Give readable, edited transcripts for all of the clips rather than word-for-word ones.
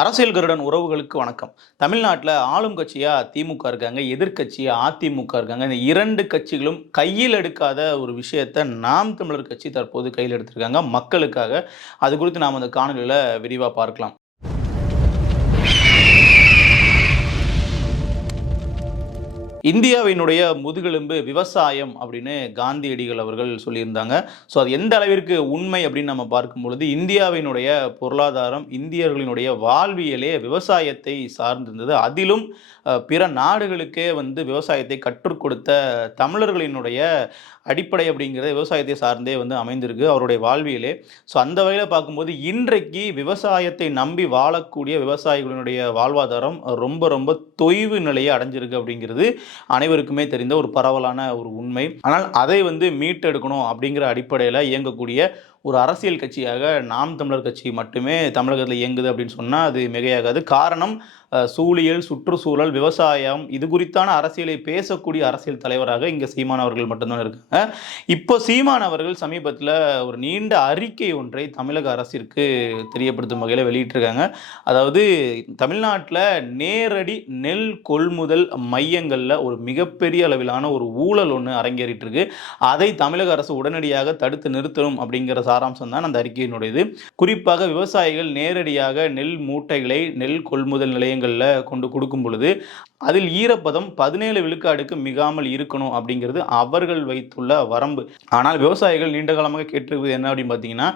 அரசியல் கருடன் உறவுகளுக்கு வணக்கம். தமிழ்நாட்டில் ஆளும் கட்சியா திமுக இருக்காங்க, எதிர்க்கட்சியா அதிமுக இருக்காங்க. இந்த இரண்டு கட்சிகளும் கையில் எடுக்காத ஒரு விஷயத்தை நாம் தமிழர் கட்சி தற்போது கையில் எடுத்திருக்காங்க மக்களுக்காக. அது குறித்து நாம் அந்த காணொலியில் விரிவாக பார்க்கலாம். இந்தியாவினுடைய முதுகெலும்பு விவசாயம் அப்படின்னு காந்தியடிகள் அவர்கள் சொல்லியிருந்தாங்க. ஸோ அது எந்த அளவிற்கு உண்மை அப்படின்னு நம்ம பார்க்கும் பொழுது, இந்தியாவினுடைய பொருளாதாரம், இந்தியர்களினுடைய வாழ்வியலே விவசாயத்தை சார்ந்திருந்தது. அதிலும் பிற நாடுகளுக்கே விவசாயத்தை கற்றுக் கொடுத்த தமிழர்களினுடைய அடிப்படை அப்படிங்கிறது விவசாயத்தை சார்ந்தே அமைந்திருக்கு அவருடைய வாழ்வியலே. ஸோ அந்த வகையில் பார்க்கும்போது இன்றைக்கு விவசாயத்தை நம்பி வாழக்கூடிய விவசாயிகளினுடைய வாழ்வாதாரம் ரொம்ப ரொம்ப தொய்வு நிலையை அடைஞ்சிருக்கு அப்படிங்கிறது அனைவருக்குமே தெரிந்த ஒரு பரவலான ஒரு உண்மை. ஆனால் அதை மீட்டெடுக்கணும் அப்படிங்கிற அடிப்படையில் இயங்கக்கூடிய ஒரு அரசியல் கட்சியாக நாம் தமிழர் கட்சி மட்டுமே தமிழகத்தில் இயங்குது அப்படின்னு சொன்னால் அது மிகையாகாது. காரணம், சூழியல், சுற்றுச்சூழல், விவசாயம் இது குறித்தான அரசியலை பேசக்கூடிய அரசியல் தலைவராக இங்கே சீமான் அவர்கள் மட்டும்தான் இருக்காங்க. இப்போ சீமான் அவர்கள் சமீபத்தில் ஒரு நீண்ட அறிக்கை ஒன்றை தமிழக அரசிற்கு தெரியப்படுத்தும் வகையில் வெளியிட்டிருக்காங்க. அதாவது தமிழ்நாட்டில் நேரடி நெல் கொள்முதல் மையங்களில் ஒரு மிகப்பெரிய அளவிலான ஒரு ஊழல் ஒன்று அரங்கேறிட்டு இருக்கு. அதை தமிழக அரசு உடனடியாக தடுத்து நிறுத்தணும் அப்படிங்கிற சாராம்சம் தான் அந்த அறிக்கையினுடையது. குறிப்பாக விவசாயிகள் நேரடியாக நெல் மூட்டைகளை நெல் கொள்முதல் நிலையங்களில் கொண்டு கொடுக்கும் பொழுது அதில் ஈரப்பதம் 17 விழுக்காடுக்கு மிகாமல் இருக்கணும் அப்படிங்கிறது அவர்கள் வைத்துள்ள வரம்பு. ஆனால் விவசாயிகள் நீண்ட காலமாக கேட்டிருப்பது என்ன அப்படின்னு பார்த்தீங்கன்னா,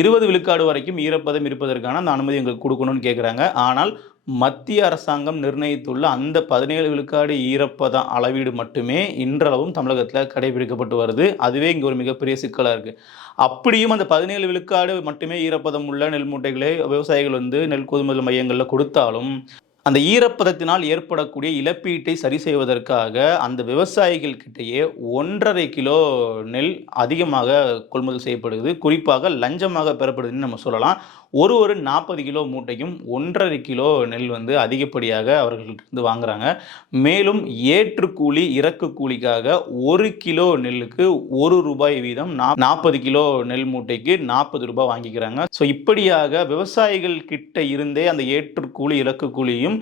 20 விழுக்காடு வரைக்கும் ஈரப்பதம் இருப்பதற்கான அந்த அனுமதி எங்களுக்கு கொடுக்கணும்னு கேட்குறாங்க. ஆனால் மத்திய அரசாங்கம் நிர்ணயித்துள்ள அந்த 17 விழுக்காடு ஈரப்பத அளவீடு மட்டுமே இன்றளவும் தமிழகத்தில் கடைபிடிக்கப்பட்டு வருது. அதுவே இங்கே ஒரு மிகப்பெரிய சிக்கலாக இருக்குது. அப்படியும் அந்த 17 விழுக்காடு மட்டுமே ஈரப்பதம் உள்ள நெல் மூட்டைகளை விவசாயிகள் நெல் கொள்முதல் மையங்களில் கொடுத்தாலும் அந்த ஈரப்பதத்தினால் ஏற்படக்கூடிய இழப்பீட்டை சரி செய்வதற்காக அந்த விவசாயிகள் கிட்டேயே 1.5 கிலோ நெல் அதிகமாக கொள்முதல் செய்யப்படுது. குறிப்பாக லஞ்சமாக பெறப்படுதுன்னு நம்ம சொல்லலாம். ஒரு 40 கிலோ மூட்டையும் 1.5 கிலோ நெல் அதிகப்படியாக அவர்கள்ட்ட வாங்குறாங்க. மேலும் ஏற்றுக்கூலி இறக்கு கூலிக்காக 1 கிலோ நெல்லுக்கு ரூபாய் வீதம் 40 கிலோ நெல் மூட்டைக்கு 40 ரூபாய் வாங்கிக்கிறாங்க. ஸோ இப்படியாக விவசாயிகள் கிட்ட இருந்தே அந்த ஏற்றுக்கூலி இறக்கு கூலியும்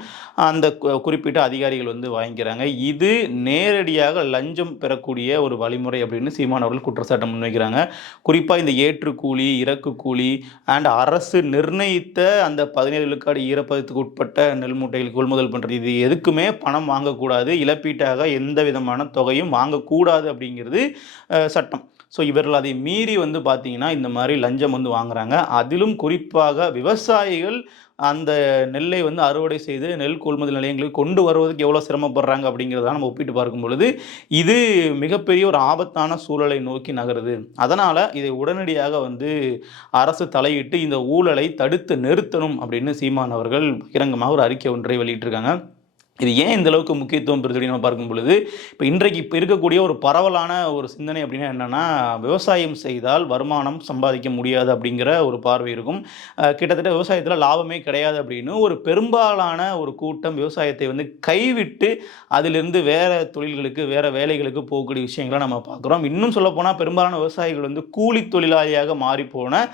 அந்த குறிப்பிட்ட அதிகாரிகள் வாங்கிக்கிறாங்க. இது நேரடியாக லஞ்சம் பெறக்கூடிய ஒரு வழிமுறை அப்படின்னு சீமான் அவர்கள் குற்றச்சாட்டு முன்வைக்கிறாங்க. குறிப்பாக இந்த ஏற்றுக்கூலி இறக்கு கூலி அண்ட் அரசு நிர்ணயித்த அந்த 17 விழுக்காடு ஈரப்பதத்துக்கு உட்பட்ட நெல் மூட்டைகள் கொள்முதல் பண்ணுறது, இது எதுக்குமே பணம் வாங்கக்கூடாது, இழப்பீட்டாக எந்த விதமான தொகையும் வாங்கக்கூடாது அப்படிங்கிறது சட்டம். ஸோ இவர்கள் அதை மீறி பார்த்தீங்கன்னா இந்த மாதிரி லஞ்சம் வாங்குறாங்க. அதிலும் குறிப்பாக விவசாயிகள் அந்த நெல்லை அறுவடை செய்து நெல் கொள்முதல் நிலையங்களுக்கு கொண்டு வருவதற்கு எவ்வளோ சிரமப்படுறாங்க அப்படிங்கிறத நம்ம ஒப்பிட்டு பார்க்கும் பொழுது இது மிகப்பெரிய ஒரு ஆபத்தான சூழலை நோக்கி நகருது. அதனால் இதை உடனடியாக அரசு தலையிட்டு இந்த ஊழலை தடுத்து நிறுத்தணும் அப்படின்னு சீமான் அவர்கள் பகிரங்கமாக ஒரு அறிக்கை ஒன்றை வெளியிட்டிருக்காங்க. இது ஏன் இந்த அளவுக்கு முக்கியத்துவம் பெறுது நம்ம பார்க்கும் பொழுது, இப்போ இருக்கக்கூடிய ஒரு பரவலான ஒரு சிந்தனை அப்படின்னா என்னென்னா, விவசாயம் செய்தால் வருமானம் சம்பாதிக்க முடியாது அப்படிங்கிற ஒரு பார்வை இருக்கும். கிட்டத்தட்ட விவசாயத்தில் லாபமே கிடையாது அப்படின்னு ஒரு பெரும்பாலான ஒரு கூட்டம் விவசாயத்தை கைவிட்டு அதிலிருந்து வேறு தொழில்களுக்கு வேறு வேலைகளுக்கு போகக்கூடிய விஷயங்களை நம்ம பார்க்குறோம். இன்னும் சொல்லப்போனால் பெரும்பாலான விவசாயிகள் கூலி தொழிலாளியாக மாறிப்போன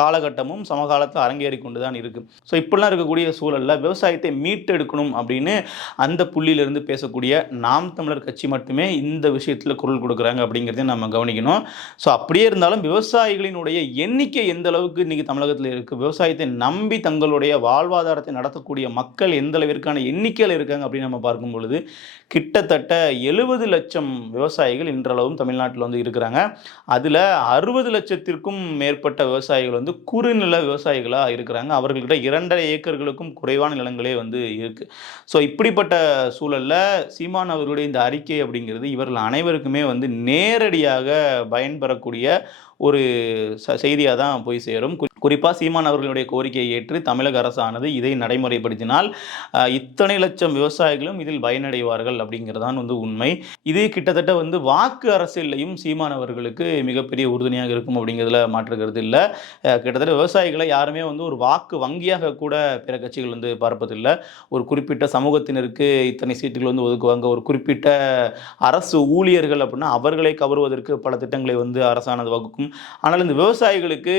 காலகட்டமும் சமகாலத்தில் அரங்கேறி கொண்டு தான் இருக்குது. ஸோ இப்படிலாம் இருக்கக்கூடிய சூழலில் விவசாயத்தை மீட்டெடுக்கணும் அப்படின்னு அந்த புள்ளியிலிருந்து பேசக்கூடிய நாம் தமிழர் கட்சி மட்டுமே இந்த விஷயத்தில் குரல் கொடுக்குறாங்க அப்படிங்கிறதையும் நம்ம கவனிக்கணும். ஸோ அப்படியே இருந்தாலும் விவசாயிகளினுடைய எண்ணிக்கை எந்த அளவுக்கு இன்றைக்கி தமிழகத்தில் இருக்குது, விவசாயத்தை நம்பி தங்களுடைய வாழ்வாதாரத்தை நடத்தக்கூடிய மக்கள் எந்த அளவிற்கான எண்ணிக்கையில் இருக்காங்க அப்படின்னு நம்ம பார்க்கும் பொழுது கிட்டத்தட்ட 70 லட்சம் விவசாயிகள் இன்றளவும் தமிழ்நாட்டில் இருக்கிறாங்க. அதில் 60 லட்சத்திற்கும் மேற்பட்ட விவசாயிகள் குறுநில விவசாயிகளாக இருக்கிறாங்க. அவர்கள்கிட்ட 2.5 ஏக்கர்களுக்கும் குறைவான நிலங்களே இருக்குது. ஸோ இப்படிப்பட்ட சூழலில் சீமான் அவர்களுடைய இந்த அறிக்கை அப்படிங்கிறது இவர்கள் அனைவருக்குமே நேரடியாக பயன்பெறக்கூடிய ஒரு செய்தியாக தான் போய் சேரும். குறிப்பாக சீமான் அவர்களுடைய கோரிக்கையை ஏற்று தமிழக அரசானது இதை நடைமுறைப்படுத்தினால் இத்தனை லட்சம் விவசாயிகளும் இதில் பயனடைவார்கள் அப்படிங்கிறதான் உண்மை. இது கிட்டத்தட்ட வாக்கு அரசியலையும் சீமான் அவர்களுக்கு மிகப்பெரிய உறுதுணையாக இருக்கும் அப்படிங்கிறதுல மாற்றுக்கிறது இல்லை. கிட்டத்தட்ட விவசாயிகளை யாருமே ஒரு வாக்கு வங்கியாக கூட பிற கட்சிகள் பார்ப்பதில்லை. ஒரு குறிப்பிட்ட சமூகத்தினருக்கு இத்தனை சீட்டுகள் ஒதுக்குவாங்க. ஒரு குறிப்பிட்ட அரசு ஊழியர்கள் அப்படின்னா அவர்களை கவருவதற்கு பல திட்டங்களை அரசானது வகுக்கும். ஆனால் இந்த விவசாயிகளுக்கு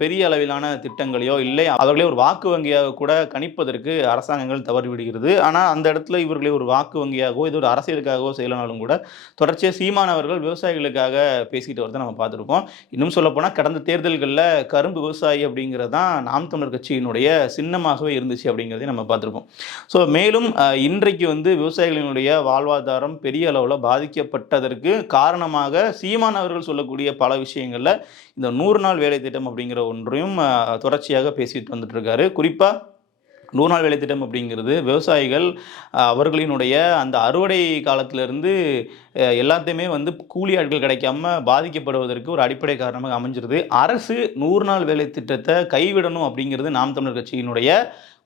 பெரிய பெரிய அளவிலான திட்டங்களையோ இல்லை அவர்களே ஒரு வாக்கு வங்கியாக கூட கணிப்பதற்கு அரசாங்கங்கள் தவறிவிடுகிறது. ஆனால் அந்த இடத்துல இவர்களை ஒரு வாக்கு வங்கியாகவோ இது ஒரு அரசியலுக்காகவோ செய்யலனாலும் கூட தொடர்ச்சியாக சீமானவர்கள் விவசாயிகளுக்காக பேசிட்டு வரதை நம்ம பார்த்துருக்கோம். இன்னும் சொல்லப்போனால் கடந்த தேர்தல்களில் கரும்பு விவசாயி அப்படிங்கிறது தான் நாம் தமிழர் கட்சியினுடைய சின்னமாகவே இருந்துச்சு அப்படிங்கிறதையும் நம்ம பார்த்துருக்கோம். ஸோ மேலும் இன்றைக்கு விவசாயிகளினுடைய வாழ்வாதாரம் பெரிய அளவில் பாதிக்கப்பட்டதற்கு காரணமாக சீமானவர்கள் சொல்லக்கூடிய பல விஷயங்களில் இந்த 100 நாள் வேலை திட்டம் அப்படிங்கிற ஒன்றையும் தொடர்ச்சியாக பேசிட்டு வந்துட்டு இருக்காரு. குறிப்பாக 100 நாள் வேலை திட்டம் அப்படிங்கிறது விவசாயிகள் அவர்களினுடைய அந்த அறுவடை காலத்திலிருந்து எல்லாத்தையுமே கூலி ஆட்கள் கிடைக்காம பாதிக்கப்படுவதற்கு ஒரு அடிப்படை காரணமாக அமைஞ்சிருது. அரசு 100 நாள் வேலை திட்டத்தை கைவிடணும் அப்படிங்கிறது நாம் தமிழர் கட்சியினுடைய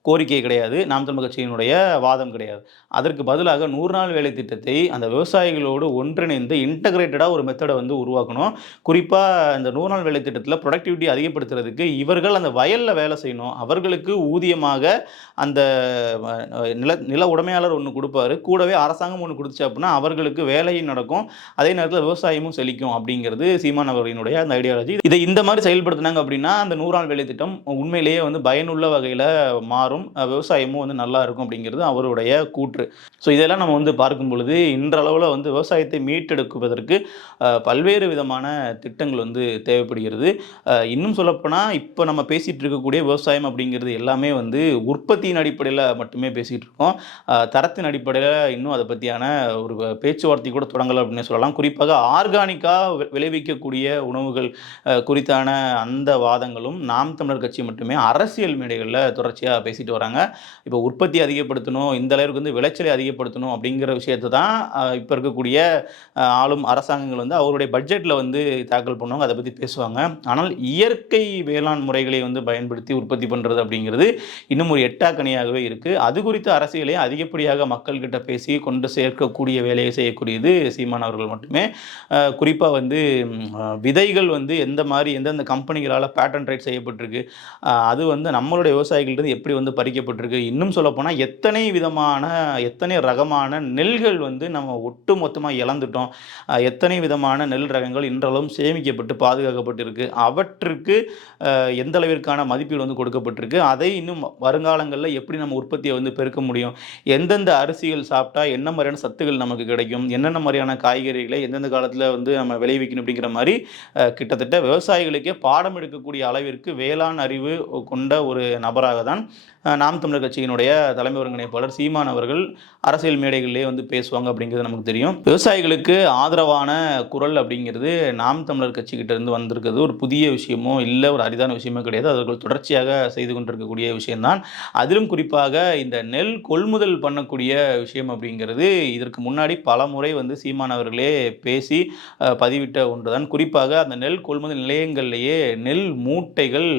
கோரிக்கை கிடையாது, நாம் தமிழர் கட்சியினுடைய வாதம் கிடையாது. அதற்கு பதிலாக 100 நாள் வேலை திட்டத்தை அந்த விவசாயிகளோடு ஒன்றிணைந்து இன்டகிரேட்டடாக ஒரு மெத்தடை உருவாக்கணும். குறிப்பாக இந்த 100 நாள் வேலை திட்டத்தில் ப்ரொடக்டிவிட்டி அதிகப்படுத்துறதுக்கு இவர்கள் அந்த வயலில் வேலை செய்யணும். அவர்களுக்கு ஊதியமாக அந்த நில உடைமையாளர் ஒன்று கொடுப்பாரு, கூடவே அரசாங்கம் ஒன்று கொடுத்துச்சு அப்படின்னா அவர்களுக்கு வேலையும் நடக்கும், அதே நேரத்தில் விவசாயமும் செழிக்கும் அப்படிங்கிறது சீமான் அவர்களினுடைய அந்த ஐடியாலஜி. இதை இந்த மாதிரி செயல்படுத்தினாங்க அப்படின்னா அந்த 100 நாள் வேலை திட்டம் உண்மையிலேயே பயனுள்ள வகையில் மாறும், விவசாயமும் நல்லா இருக்கும் அப்படிங்கிறது அவருடைய கூற்று. ஸோ இதெல்லாம் நம்ம பார்க்கும் பொழுது இன்றளவில் விவசாயத்தை மீட்டெடுப்பதற்கு பல்வேறு விதமான திட்டங்கள் தேவைப்படுகிறது. இன்னும் சொல்லப்போனால் இப்போ நம்ம பேசிகிட்டு இருக்கக்கூடிய விவசாயம் அப்படிங்கிறது எல்லாமே உற்பத்தியின் அடிப்படையில் மட்டுமே பேசிகிட்டு இருக்கோம். தரத்தின் அடிப்படையில் இன்னும் அதை பற்றியான ஒரு பேச்சுவார்த்தை கூட தொடங்கலை அப்படின்னு சொல்லலாம். குறிப்பாக ஆர்கானிக்காக விளைவிக்கக்கூடிய உணவுகள் குறித்தான அந்த வாதங்களும் நாம் தமிழர் கட்சி மட்டுமே அரசியல் மேடைகளில் தொடர்ச்சியாக பேசிட்டு வராங்க. இப்போ உற்பத்தி அதிகப்படுத்தணும், இந்த அளவுக்கு விளைச்சலை அதிகப்படுத்தணும் அப்படிங்கிற விஷயத்தை தான் இப்போ இருக்கக்கூடிய ஆளும் அரசாங்கங்கள் அவருடைய பட்ஜெட்டில் தாக்கல் பண்ணுவாங்க, அதை பற்றி பேசுவாங்க. ஆனால் இயற்கை வேளாண் முறைகளை பயன்படுத்தி உற்பத்தி பண்ணுறது அப்படிங்கிறது இன்னும் ஒரு எட்டாக்கணியாகவே இருக்குது. அது குறித்த அரசியலை அதிகப்படியாக மக்கள்கிட்ட பேசி கொண்டு சேர்க்கக்கூடிய வேலையை செய்யக்கூடியது சீமான் அவர்கள் மட்டுமே. குறிப்பாக விதைகள் எந்த மாதிரி எந்தெந்த கம்பெனிகளால் பேட்டன் ரைட் செய்யப்பட்டிருக்கு, அது நம்மளுடைய விவசாயிகள்கிட்ட எப்படி பறிக்கப்பட்டிருக்கு, இன்னும் சொல்லப்போனால் எத்தனை ரகமான நெல்கள் நம்ம ஒட்டு மொத்தமாக இழந்துட்டோம், எத்தனை விதமான நெல் ரகங்கள் இன்றளவும் சேமிக்கப்பட்டு பாதுகாக்கப்பட்டிருக்கு, அவற்றுக்கு எந்த அளவிற்கான மதிப்பீடு கொடுக்கப்பட்டிருக்கு, அதை இன்னும் வருங்காலங்களில் எப்படி நம்ம உற்பத்தியை பெருக்க முடியும், எந்தெந்த அரிசிகள் சாப்பிட்டா என்ன மாதிரியான சத்துக்கள் நமக்கு கிடைக்கும், என்னென்ன மாதிரியான காய்கறிகளை எந்தெந்த காலத்தில் நம்ம விளைவிக்கணும் அப்படிங்கிற மாதிரி கிட்டத்தட்ட விவசாயிகளுக்கே பாடம் எடுக்கக்கூடிய அளவிற்கு வேளாண் அறிவு கொண்ட ஒரு நபராக தான் நாம் தமிழர் கட்சியினுடைய தலைமை ஒருங்கிணைப்பாளர் சீமான் அவர்கள் அரசியல் மேடைகளிலே பேசுவாங்க அப்படிங்கிறது நமக்கு தெரியும். விவசாயிகளுக்கு ஆதரவான குரல் அப்படிங்கிறது நாம் தமிழர் கட்சிக்கிட்ட இருந்து வந்திருக்கிறது ஒரு புதிய விஷயமோ இல்லை, ஒரு அரிதான விஷயமோ கிடையாது. அவர்கள் தொடர்ச்சியாக செய்து கொண்டிருக்கக்கூடிய விஷயம்தான். அதிலும் குறிப்பாக இந்த நெல் கொள்முதல் பண்ணக்கூடிய விஷயம் அப்படிங்கிறது இதற்கு முன்னாடி பல முறை சீமான் அவர்களே பேசி பதிவிட்ட ஒன்று தான். குறிப்பாக அந்த நெல் கொள்முதல் நிலையங்கள்லேயே நெல் மூட்டைகள்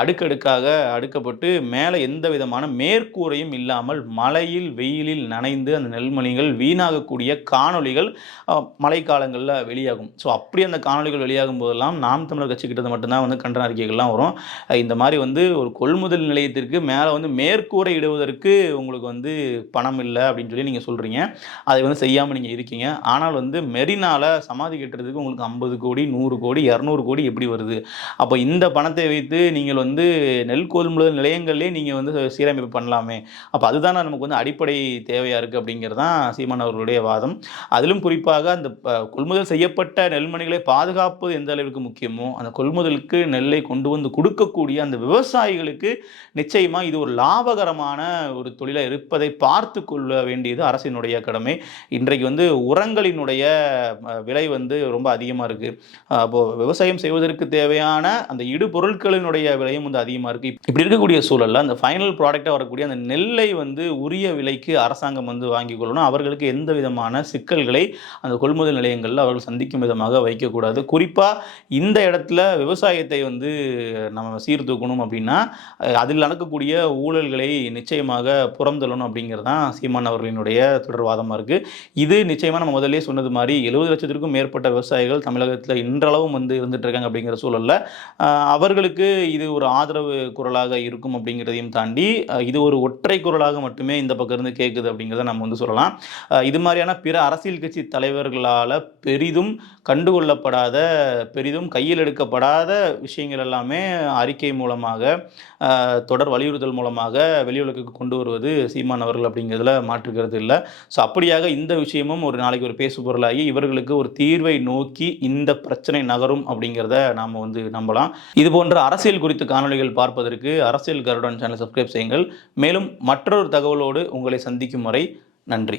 அடுக்கடுக்காக அடுக்கப்பட்டு மேலே எந்த விதமான மேற்கூரையும் இல்லாமல் மழையில் வெயிலில் நனைந்து அந்த நெல்மணிகள் வீணாகக்கூடிய காணொளிகள் மழைக்காலங்களில் வெளியாகும். ஸோ அப்படி அந்த காணொளிகள் வெளியாகும் போதெல்லாம் நாம் தமிழர் கட்சிக்கிட்ட மட்டும்தான் கண்டன அறிக்கைகள்லாம் வரும். இந்த மாதிரி ஒரு கொள்முதல் நிலையத்திற்கு மேலே மேற்கூரை இடுவதற்கு உங்களுக்கு பணம் இல்லை அப்படின்னு சொல்லி நீங்கள் சொல்கிறீங்க, அதை செய்யாமல் நீங்கள் இருக்கீங்க. ஆனால் மெரினால சமாதி கட்டுறதுக்கு உங்களுக்கு 50 கோடி 100 கோடி 200 கோடி எப்படி வருது? அப்போ இந்த பணத்தை வைத்து நீங்கள் நெல் கொள்முதல் நிலையங்கள்லேயே நீங்கள் சீரமைப்பு பண்ணலாமே, அப்போ அதுதான் நமக்கு அடிப்படை தேவையாக இருக்குது அப்படிங்கிறது தான் சீமான் அவர்களுடைய வாதம். அதிலும் குறிப்பாக அந்த கொள்முதல் செய்யப்பட்ட நெல்மணிகளை பாதுகாப்பது எந்த அளவுக்கு முக்கியமோ அந்த கொள்முதலுக்கு நெல்லை கொண்டு கொடுக்கக்கூடிய அந்த விவசாயிகளுக்கு நிச்சயமாக இது ஒரு லாபகரமான ஒரு தொழிலாக இருப்பதை பார்த்து கொள்ள வேண்டியது அரசினுடைய கடமை. இன்றைக்கு உரங்களினுடைய விலை ரொம்ப அதிகமாக இருக்குது. அப்போது விவசாயம் செய்வதற்கு தேவையான அந்த இடுபொருட்களினுடைய விலையும் அதிகமாக இருக்குது. இப்படி இருக்கக்கூடிய சூழலில் அந்த ஃபைனல் ப்ராடக்டாக வரக்கூடிய அந்த நெல்லை உரிய விலைக்கு அரசாங்கம் வாங்கி கொள்ளணும். அவர்களுக்கு எந்த விதமான சிக்கல்களை அந்த கொள்முதல் நிலையங்களில் அவர்கள் சந்திக்கும் விதமாக வைக்கக்கூடாது. குறிப்பாக இந்த இடத்துல விவசாயத்தை நம்ம சீர்தூக்கணும் அப்படின்னா அதில் நடக்கக்கூடிய ஊழல்களை நிச்சயமாக புறந்தள்ளணும் அப்படிங்கிறது தான் சீமான் அவர்களினுடைய தொடர்வாதமாக இருக்குது. இது நிச்சயமாக நம்ம முதலே சொன்னது மாதிரி 70 லட்சத்திற்கும் மேற்பட்ட விவசாயிகள் தமிழகத்தில் இன்றளவும் இருந்துட்டு இருக்காங்க. அப்படிங்கிற சூழலில் அவர்களுக்கு இது ஒரு ஆதரவு குரலாக இருக்கும் அப்படிங்கிறதையும் தாண்டி தாண்டி இது ஒரு ஒற்றை குரலாக மட்டுமே இந்த பக்கம் இருந்து கேட்குது அப்படிங்கிறத நம்ம வந்து சொல்லலாம். இது மாதிரியான பிற அரசியல் கட்சி தலைவர்களால் பெரிதும் கண்டுகொள்ளப்படாத, பெரிதும் கையில் எடுக்கப்படாத விஷயங்கள் எல்லாமே அறிக்கை மூலமாக, தொடர் வலியுறுத்தல் மூலமாக வெளியுலகுக்கு கொண்டு வருவது சீமான் அவர்கள் அப்படிங்கிறதுல மாற்றுக்கிறது இல்லை. ஸோ அப்படியாக இந்த விஷயமும் ஒரு நாளைக்கு ஒரு பேசு பொருளாகி இவர்களுக்கு ஒரு தீர்வை நோக்கி இந்த பிரச்சனை நகரும் அப்படிங்கிறத நாம் வந்து நம்பலாம். இது போன்ற அரசியல் குறித்து காணொலிகள் பார்ப்பதற்கு அரசியல் கருடன் சேனலை சப்ஸ்கிரைப் செய்யுங்கள். மேலும் மற்றொரு தகவலோடு உங்களை சந்திக்கும் வரை நன்றி.